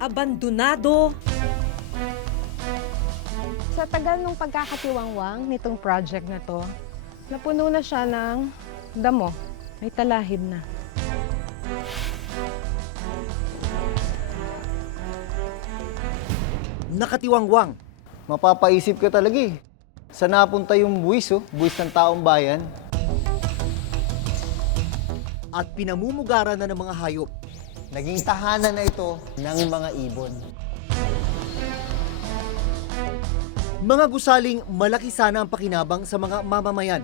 Abandonado. Sa tagal ng pagkakatiwangwang nitong project na to, napuno na siya ng damo. May talahib na. Nakatiwangwang. Mapapaisip ka talaga eh. Saan napunta yung buwis, buwis ng taong bayan? At pinamumugaran na ng mga hayop. Naging tahanan na ito ng mga ibon. Mga gusaling malaki sana ang pakinabang sa mga mamamayan.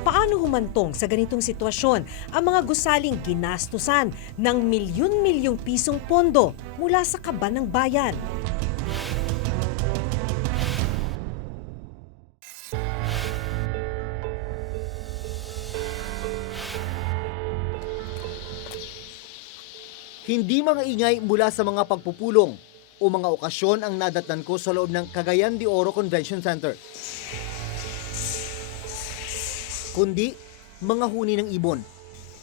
Paano humantong sa ganitong sitwasyon ang mga gusaling ginastusan ng milyon-milyong pisong pondo mula sa kaban ng bayan? Hindi mga ingay mula sa mga pagpupulong o mga okasyon ang nadatnan ko sa loob ng Cagayan de Oro Convention Center. Kundi mga huni ng ibon.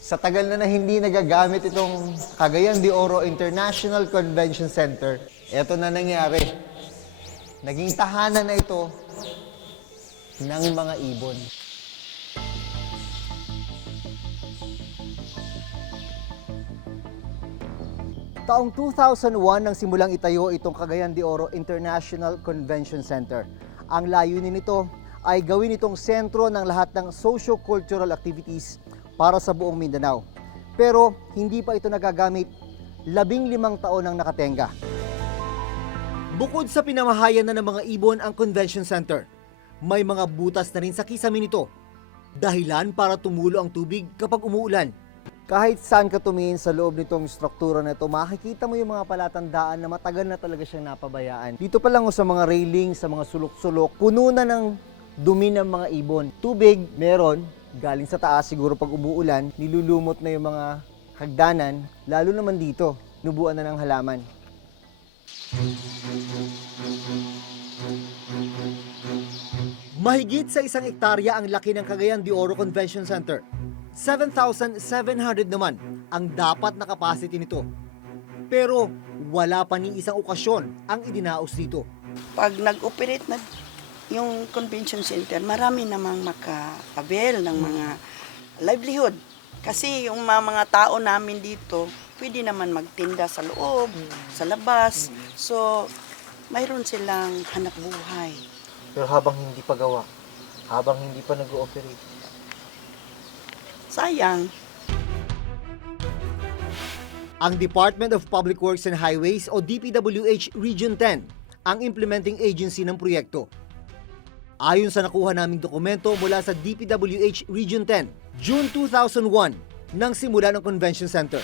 Sa tagal na hindi nagagamit itong Cagayan de Oro International Convention Center, eto na nangyari. Naging tahanan na ito ng mga ibon. Taong 2001 nang simulang itayo itong Cagayan de Oro International Convention Center. Ang layunin nito ay gawin itong sentro ng lahat ng socio-cultural activities para sa buong Mindanao. Pero hindi pa ito nagagamit, 15 taon ang nakatenga. Bukod sa pinamahayan na ng mga ibon ang convention center, may mga butas na rin sa kisame nito. Dahilan para tumulo ang tubig kapag umuulan. Kahit saan ka tumingin sa loob nitong struktura na ito, makikita mo yung mga palatandaan na matagal na talaga siyang napabayaan. Dito pa lang sa mga railing, sa mga sulok-sulok, puno na ng dumi ng mga ibon. Tubig, meron, galing sa taas siguro pag umuulan, nilulumot na yung mga hagdanan, lalo naman dito, nubuan na ng halaman. Mahigit sa 1 hektarya ang laki ng Cagayan de Oro Convention Center. 7,700 naman ang dapat na capacity nito. Pero wala pa ni isang okasyon ang idinaos dito. Pag nag-operate na yung convention center, marami namang maka-avail ng mga livelihood. Kasi yung mga tao namin dito, pwede naman magtinda sa loob, sa labas. So, mayroon silang hanap buhay. Pero habang hindi pa gawa, habang hindi pa nag-ooperate, Sayang. Ang Department of Public Works and Highways o DPWH Region 10 ang implementing agency ng proyekto. Ayon sa nakuha naming dokumento mula sa DPWH Region 10, June 2001 nang simula ng Convention Center.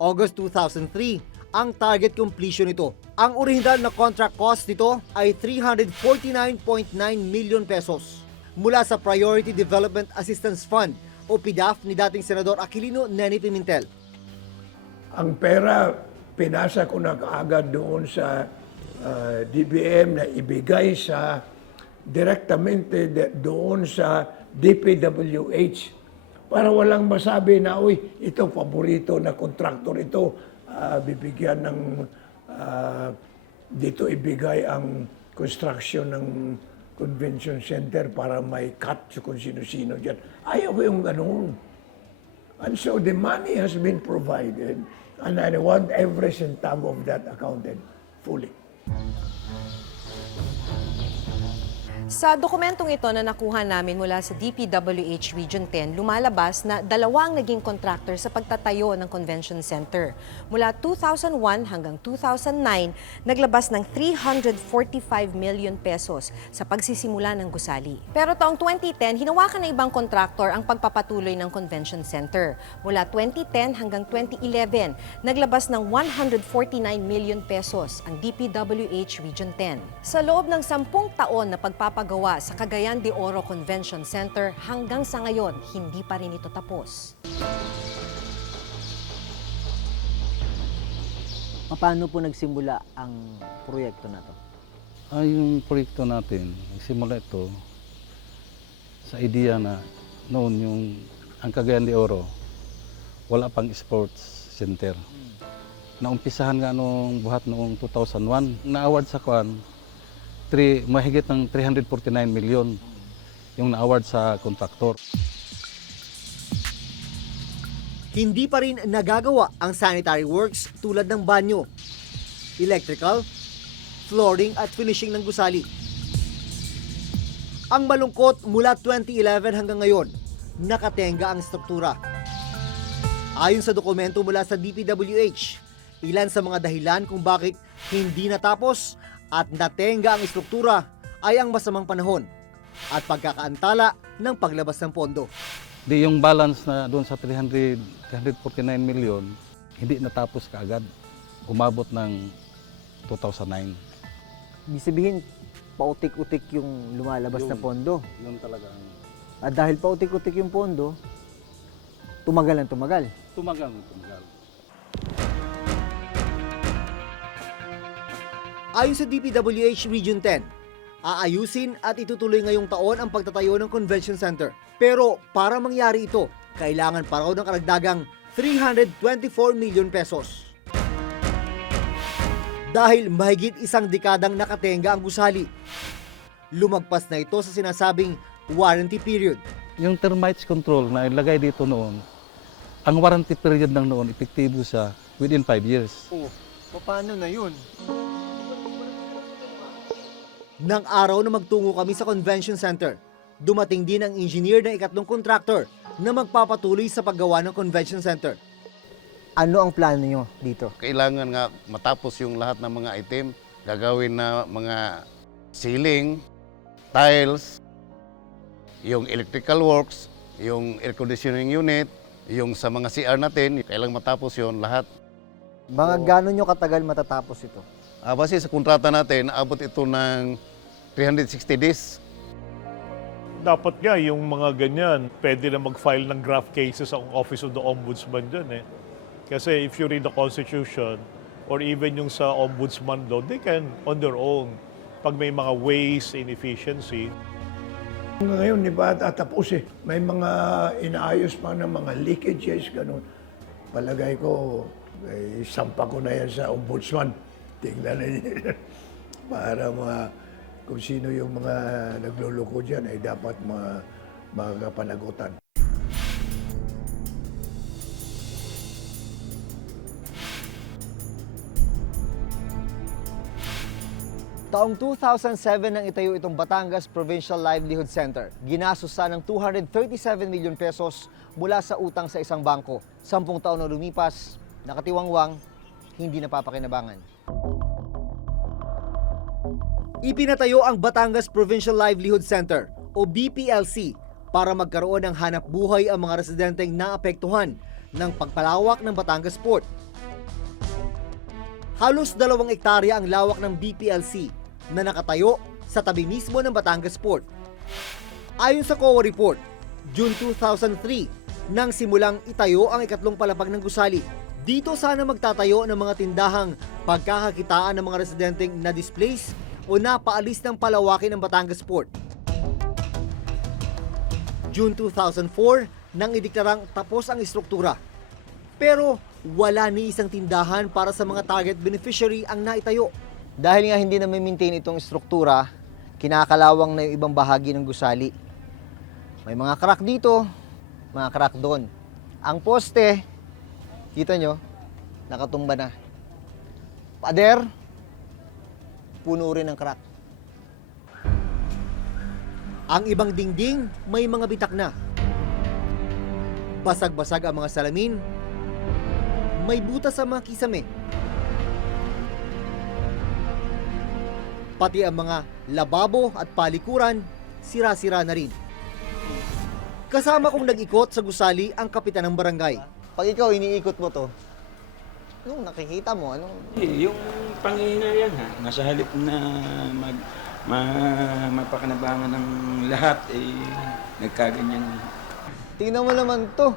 August 2003 ang target completion nito. Ang orihinal na contract cost nito ay 349.9 million pesos mula sa Priority Development Assistance Fund o PDAF ni dating Senador Aquilino Neni Pimentel. Ang pera, pinasa ko na kaagad doon sa DBM na ibigay sa direktamente doon sa DPWH para walang masabi na, uy, ito paborito na kontraktor ito, bibigyan ng, dito ibigay ang construction ng convention center para may cut sa kung sino-sino dyan. Ayaw ko yung ganun. And so the money has been provided and I want every centavo of that accounted fully. Sa dokumentong ito na nakuha namin mula sa DPWH Region 10, lumalabas na 2 ang naging contractor sa pagtatayo ng convention center. Mula 2001 hanggang 2009, naglabas ng 345 million pesos sa pagsisimula ng gusali. Pero taong 2010, hinawakan ng ibang contractor ang pagpapatuloy ng convention center. Mula 2010 hanggang 2011, naglabas ng 149 million pesos ang DPWH Region 10. Sa loob ng 10 taon na pagpapagawa sa Cagayan de Oro Convention Center, hanggang sa ngayon, hindi pa rin ito tapos. Paano po nagsimula ang proyekto na to? Yung proyekto natin, simula ito sa idea na noon yung ang Cagayan de Oro, wala pang sports center. Naumpisahan nga nung buhat noong 2001. Na-award sa Kwan, mahigit ng 349 million yung na-award sa kontraktor. Hindi pa rin nagagawa ang sanitary works tulad ng banyo, electrical, flooring at finishing ng gusali. Ang malungkot, mula 2011 hanggang ngayon, nakatenga ang struktura. Ayon sa dokumento mula sa DPWH, ilan sa mga dahilan kung bakit hindi natapos at natenga ang struktura ay ang masamang panahon at pagkakaantala ng paglabas ng pondo. Di yung balance na doon sa 349 million, hindi natapos kaagad. Umabot ng 2009. Ibig sabihin, pautik-utik yung lumalabas na pondo. Yun talaga. At dahil pautik-utik yung pondo, tumagal ang tumagal. Tumagal. Ayon sa DPWH Region 10, aayusin at itutuloy ngayong taon ang pagtatayo ng convention center. Pero para mangyari ito, kailangan pa raw ng karagdagang 324 million pesos. Dahil mahigit isang dekadang nakatenga ang gusali, lumagpas na ito sa sinasabing warranty period. Yung termites control na ilagay dito noon, ang warranty period ng noon, epektibo siya within 5 years. Oh, paano na yun? Nang araw na magtungo kami sa convention center, dumating din ang engineer ng ikatlong contractor na magpapatuloy sa paggawa ng convention center. Ano ang plano nyo dito? Kailangan nga matapos yung lahat ng mga item, gagawin na mga ceiling, tiles, yung electrical works, yung air conditioning unit, yung sa mga CR natin, kailangan matapos yon lahat. Mga gano'n nyo katagal matatapos ito? Base sa kontrata natin, abot ito ng 360 days. Dapat nga yung mga ganyan, pwede na mag-file ng draft cases ang Office of the Ombudsman dyan eh. Kasi if you read the Constitution, or even yung sa Ombudsman law, they can, on their own, pag may mga waste, inefficiency. Ngayon, di ba, tatapos eh. May mga inaayos pa ng mga leakages, ganun. Palagay ko, sampa ko na yan sa ombudsman. Tingnan na niya. Para kung sino yung mga nagluloko dyan, ay dapat makapanagutan. Taong 2007 nang itayo itong Batangas Provincial Livelihood Center. Ginasusa ng 237 million pesos mula sa utang sa isang bangko. 10 taon na lumipas, nakatiwangwang, hindi napapakinabangan. Ipinatayo ang Batangas Provincial Livelihood Center o BPLC para magkaroon ng hanap buhay ang mga residenteng naapektuhan ng pagpalawak ng Batangas Port. Halos 2 hektarya ang lawak ng BPLC na nakatayo sa tabi mismo ng Batangas Port. Ayon sa COA report, June 2003 nang simulang itayo ang ikatlong palapag ng gusali. Dito sana magtatayo ng mga tindahang pagkakakitaan ng mga residenteng na-displace o napaalis ng palawakin ng Batangas Port. June 2004 nang ideklarang tapos ang istruktura. Pero wala ni isang tindahan para sa mga target beneficiary ang naitayo. Dahil nga hindi na maintain itong struktura, kinakalawang na yung ibang bahagi ng gusali. May mga crack dito, mga crack doon. Ang poste, kita nyo, nakatumba na. Pader, puno rin ng crack. Ang ibang dingding may mga bitak na. Basag-basag ang mga salamin, may butas sa mga kisame. Pati ang mga lababo at palikuran, sira-sira na rin. Kasama kong nag-ikot sa gusali ang kapitan ng barangay. Pag ikaw iniikot mo to, anong nakikita mo? Yung panghihinayang nasa halip na mapakinabangan ng lahat, nagkaganyan. Tingnan mo naman to.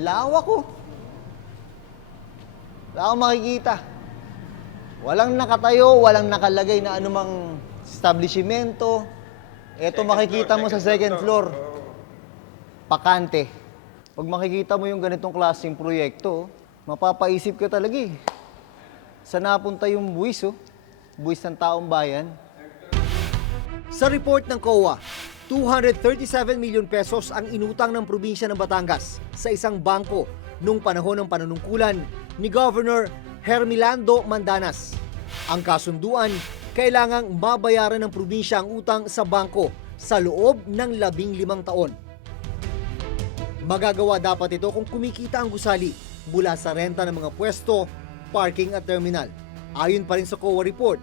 Lawak ko. Wala akong makikita. Walang nakatayo, walang nakalagay na anumang establishmento. Ito makikita mo sa second floor. Pakante. Pag makikita mo yung ganitong klaseng proyekto, mapapaisip ka talaga eh. Saan napunta yung buwis, oh? Buwis ng taong bayan. Sa report ng COA, 237 million pesos ang inutang ng probinsya ng Batangas sa isang bangko nung panahon ng panunungkulan ni Governor Hermelando Mandanas. Ang kasunduan, kailangang mabayaran ng probinsya ang utang sa bangko sa loob ng 15 taon. Magagawa dapat ito kung kumikita ang gusali mula sa renta ng mga pwesto, parking at terminal. Ayon pa rin sa COA report,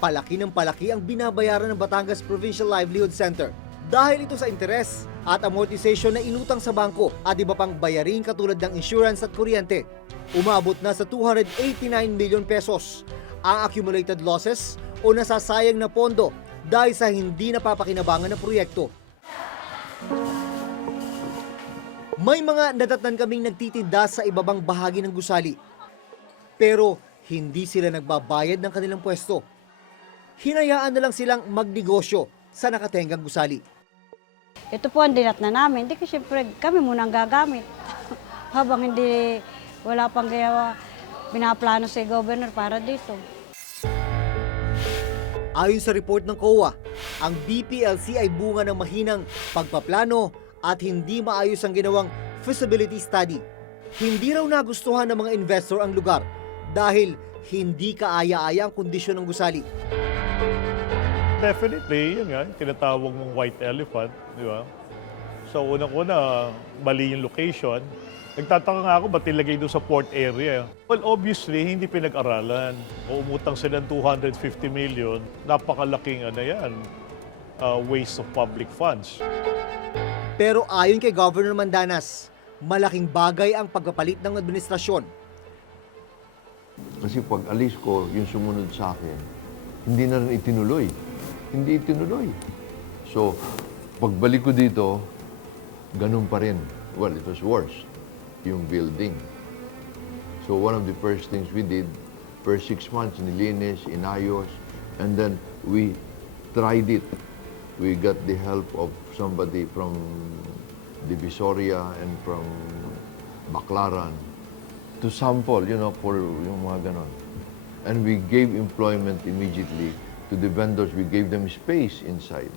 palaki ng palaki ang binabayaran ng Batangas Provincial Livelihood Center dahil ito sa interes at amortization na inutang sa bangko at iba pang bayarin katulad ng insurance at kuryente. Umabot na sa 289 million pesos ang accumulated losses o nasasayang na pondo dahil sa hindi napapakinabangan ng proyekto. May mga nadatnan kaming nagtitinda sa ibabang bahagi ng gusali, pero hindi sila nagbabayad ng kanilang pwesto. Hinayaan na lang silang magnegosyo sa nakatenggang gusali. Ito po ang dinat na namin. Hindi ko siyempre kami muna ang gagamit. Habang hindi wala pang gawa, binaplano si Governor para dito. Ayon sa report ng COA, ang BPLC ay bunga ng mahinang pagpaplano at hindi maayos ang ginawang feasibility study. Hindi raw nagustuhan ng mga investor ang lugar dahil hindi kaaya-aya ang kondisyon ng gusali. Definitely, yun nga, tinatawag mong white elephant, di ba? So, unang-una, mali yung location. Nagtataka nga ako, ba't nilagay doon sa port area? Well, obviously, hindi pinag-aralan. O umutang sila ng 250 million, napakalaking waste of public funds. Pero ayon kay Governor Mandanas, malaking bagay ang pagpapalit ng administrasyon. Kasi pag alis ko, yung sumunod sa akin, hindi na rin itinuloy. Hindi itinuloy. So, pagbalik ko dito, ganun pa rin. Well, it was worse, yung building. So, one of the first things we did, first 6 months, nilinis, inayos, and then we tried it. We got the help of somebody from Divisoria and from Baclaran to sample, for yung mga ganon. And we gave employment immediately to the vendors. We gave them space inside.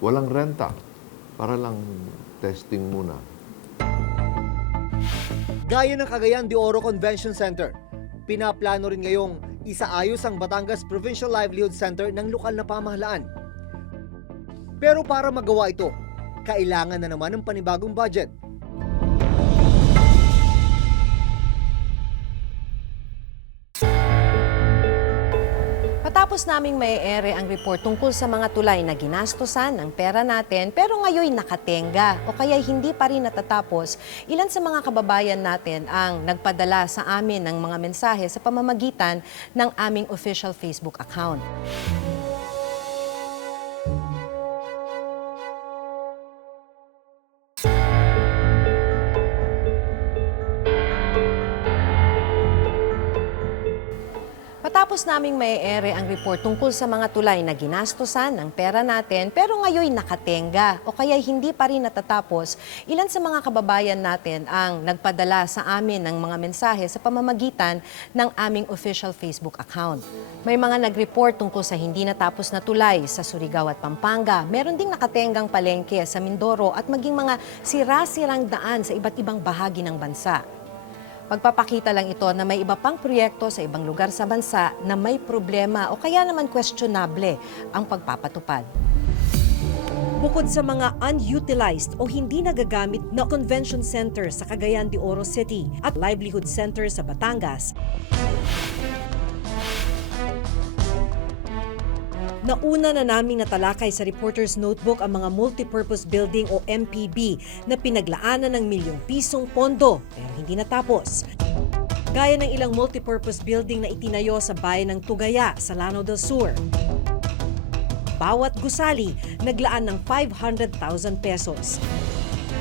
Walang renta. Para lang testing muna. Gaya ng Cagayan de Oro Convention Center, pinaplano rin ngayong isaayos ang Batangas Provincial Livelihood Center ng lokal na pamahalaan. Pero para magawa ito, kailangan na naman ng panibagong budget. Matapos naming mai-ere ang report tungkol sa mga tulay na ginastusan ng pera natin pero ngayon nakatenga o kaya hindi pa rin natatapos, ilan sa mga kababayan natin ang nagpadala sa amin ng mga mensahe sa pamamagitan ng aming official Facebook account. Matapos naming mai-ere ang report tungkol sa mga tulay na ginastusan ng pera natin pero ngayon nakatenga o kaya hindi pa rin natatapos, ilan sa mga kababayan natin ang nagpadala sa amin ng mga mensahe sa pamamagitan ng aming official Facebook account. May mga nag-report tungkol sa hindi natapos na tulay sa Surigao at Pampanga. Meron ding nakatenggang palengke sa Mindoro at maging mga sira-sirang daan sa iba't ibang bahagi ng bansa. Magpapakita lang ito na may iba pang proyekto sa ibang lugar sa bansa na may problema o kaya naman questionable ang pagpapatupad. Bukod sa mga unutilized o hindi nagagamit na convention center sa Cagayan de Oro City at livelihood center sa Batangas, nauna na naming natalakay sa Reporter's Notebook ang mga multipurpose building o MPB na pinaglaanan ng milyong pisong pondo pero hindi natapos. Gaya ng ilang multipurpose building na itinayo sa bayan ng Tugaya sa Lanao del Sur. Bawat gusali naglaan ng 500,000 pesos.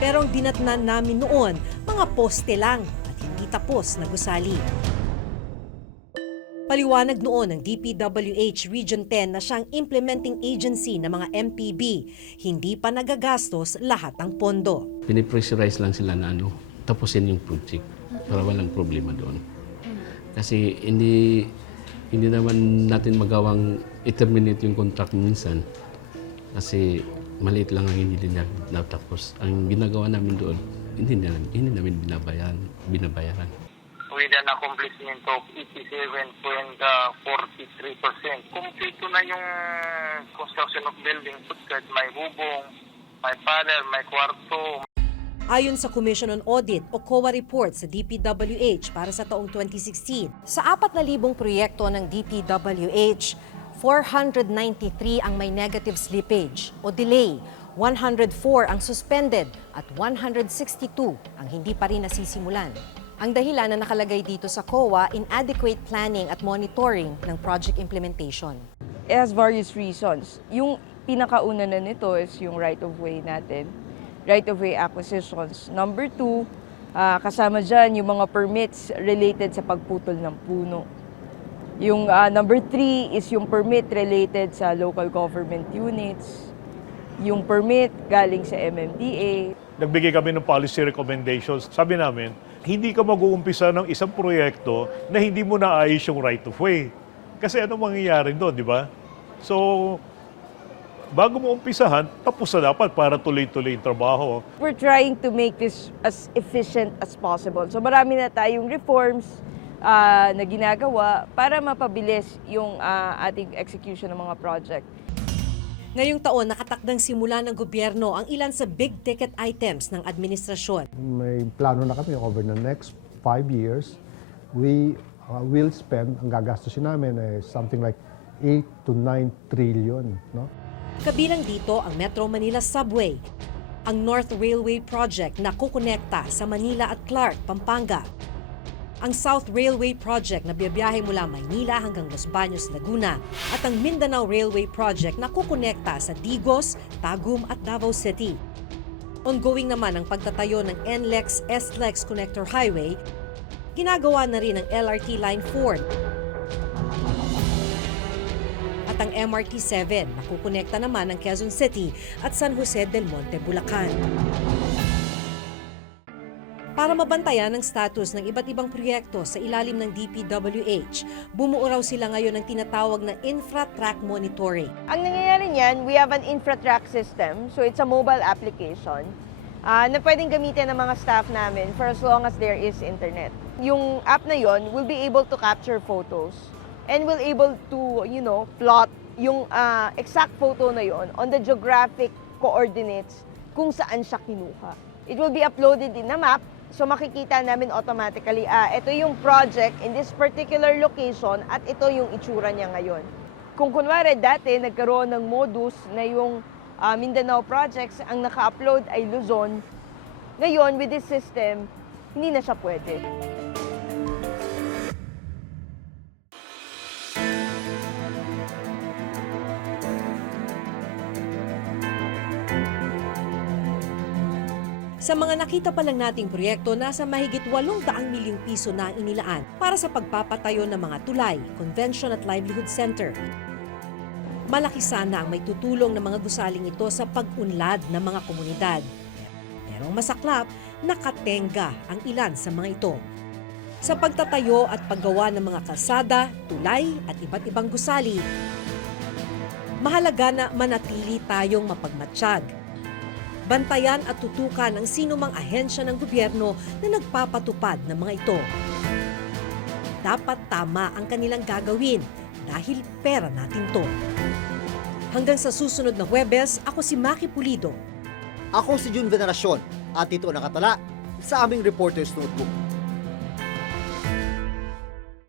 Pero ang dinatnan namin noon, mga poste lang at hindi tapos na gusali. Paliwanag noon ng DPWH Region 10 na siyang implementing agency ng mga MPB. Hindi pa nagagastos lahat ng pondo. Pinipressurize lang sila na tapusin yung project para walang problema doon. Kasi hindi naman natin magawang i-terminate yung contract minsan kasi maliit lang ang hindi natapos. Ang ginagawa namin doon, hindi namin binabayaran. With an accomplishment of 87.43%. Kompleto na yung construction of building. May bubong, may pader, may kwarto. Ayon sa Commission on Audit o COA report sa DPWH para sa taong 2016, Sa 4,000 proyekto ng DPWH, 493 ang may negative slippage o delay, 104 ang suspended at 162 ang hindi pa rin nasisimulan. Ang dahilan na nakalagay dito sa COA, inadequate planning at monitoring ng project implementation. It has various reasons. Yung pinakauna na nito is yung right-of-way natin, right-of-way acquisitions. Number 2, kasama dyan yung mga permits related sa pagputol ng puno. Yung number 3 is yung permit related sa local government units. Yung permit galing sa MMDA. Nagbigay kami ng policy recommendations. Sabi namin, hindi ka mag-uumpisa ng isang proyekto na hindi mo naayos yung right-of-way. Kasi ano mangyayari doon, di ba? So, bago mo umpisahan, tapos na dapat para tuloy-tuloy yung trabaho. We're trying to make this as efficient as possible. So marami na tayong reforms na ginagawa para mapabilis yung ating execution ng mga project. ngayong taon nakatakdang simula ng gobyerno ang ilan sa big-ticket items ng administrasyon. May plano na kami over the next 5 years. We will spend, ang gagastusin namin something like 8 to 9 trillion. No? Kabilang dito ang Metro Manila Subway, ang North Railway Project na kukonekta sa Manila at Clark, Pampanga, ang South Railway Project na biyabiyahe mula Maynila hanggang Los Baños, Laguna, at ang Mindanao Railway Project na kukonekta sa Digos, Tagum at Davao City. Ongoing naman ang pagtatayo ng NLEX SLEX Connector Highway, ginagawa na rin ang LRT Line 4 at ang MRT-7 na kukonekta naman ng Quezon City at San Jose del Monte, Bulacan. Para mabantayan ang status ng iba't ibang proyekto sa ilalim ng DPWH, bumuo raw sila ngayon ng tinatawag na infra-track monitoring. Ang nangyayari niyan, we have an infra-track system. So it's a mobile application na pwedeng gamitin ng mga staff namin for as long as there is internet. Yung app na yon will be able to capture photos and will able to, plot yung exact photo na yon on the geographic coordinates kung saan siya kinuha. It will be uploaded in a map. So makikita namin automatically, ito yung project in this particular location at ito yung itsura niya ngayon. Kung kunwari dati nagkaroon ng modus na yung Mindanao projects, ang naka-upload ay Luzon, ngayon with this system, hindi na siya pwede. Sa mga nakita pa lang nating proyekto, nasa mahigit 800 milyong piso na ang inilaan para sa pagpapatayo ng mga tulay, convention at livelihood center. Malaki sana ang may tutulong ng mga gusaling ito sa pag-unlad ng mga komunidad. Pero ang masaklap, nakatenga ang ilan sa mga ito. Sa pagtatayo at paggawa ng mga kalsada, tulay at iba't ibang gusali, mahalaga na manatili tayong mapagmatsyag. Bantayan at tutukan ang sinumang ahensya ng gobyerno na nagpapatupad ng mga ito. Dapat tama ang kanilang gagawin dahil pera natin to. Hanggang sa susunod na Huwebes, ako si Maki Pulido. Ako si Jun Veneracion at ito nakatala sa aming Reporter's Notebook.